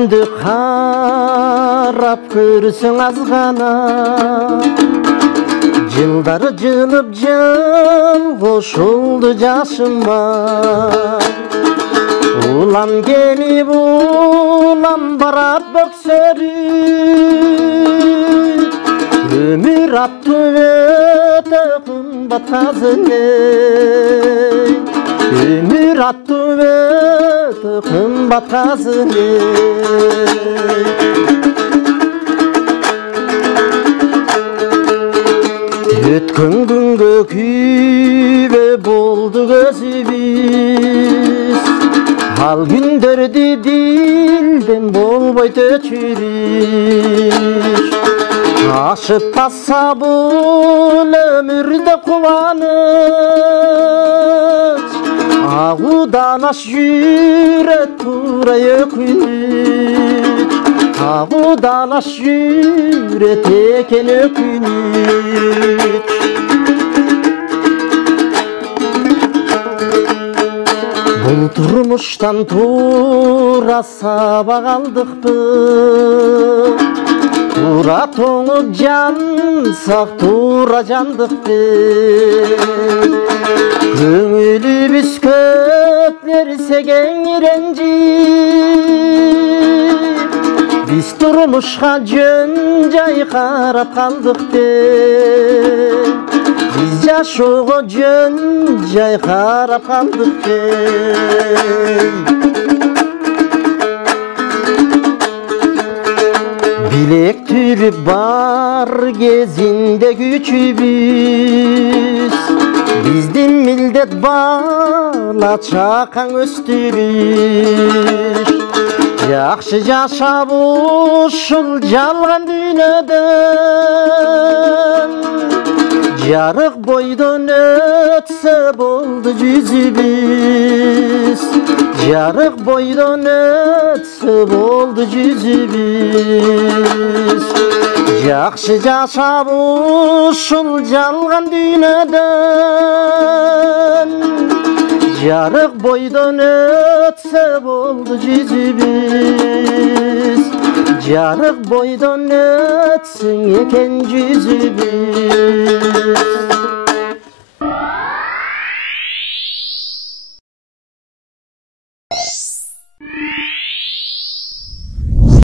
Күндү карап көрсөң азгана, жылдары жылып жыл кошулду жашыма. Улам келип улам барат бөксөрүп, өмүр аттуу өтө кымбат казыне. Өмүр аттуу өтө кымбат казыне. Өткөн күнгө күйбө болду көзүбүз, ал күндөрдү дилден болбойт өчүрүш. Ашып пасса бул өмүрдө кубаныч, агудан аш жүрөт тура өкүнүч. Агудан аш жүрөт экен өкүнүч. Бул турмуштан тура сабак алдыкпы, тура тоңуп жансак тура жандыкпы. Көңүлүбүз көп нерсе кеңиренжип, биз турмушка жөн жай карап калдык деп. Биз жашоого жөн жай карап калдык деп. Билек түрүп бар кезинде күчүбүз, биздин милдет бала чакаң өстүрүш. Жакшы жашап ушул жалган дүйнөдөн, жарык бойдон өтсө болду жүзүбүз. Жарык бойдон өтсө болду жүзүбүз. Жакшы жашап ушул жалган дүйнөдөн, жарык бойдон өтсө болду жүзүбүз. Жарык бойдон өтсүң экен жүзүбүз.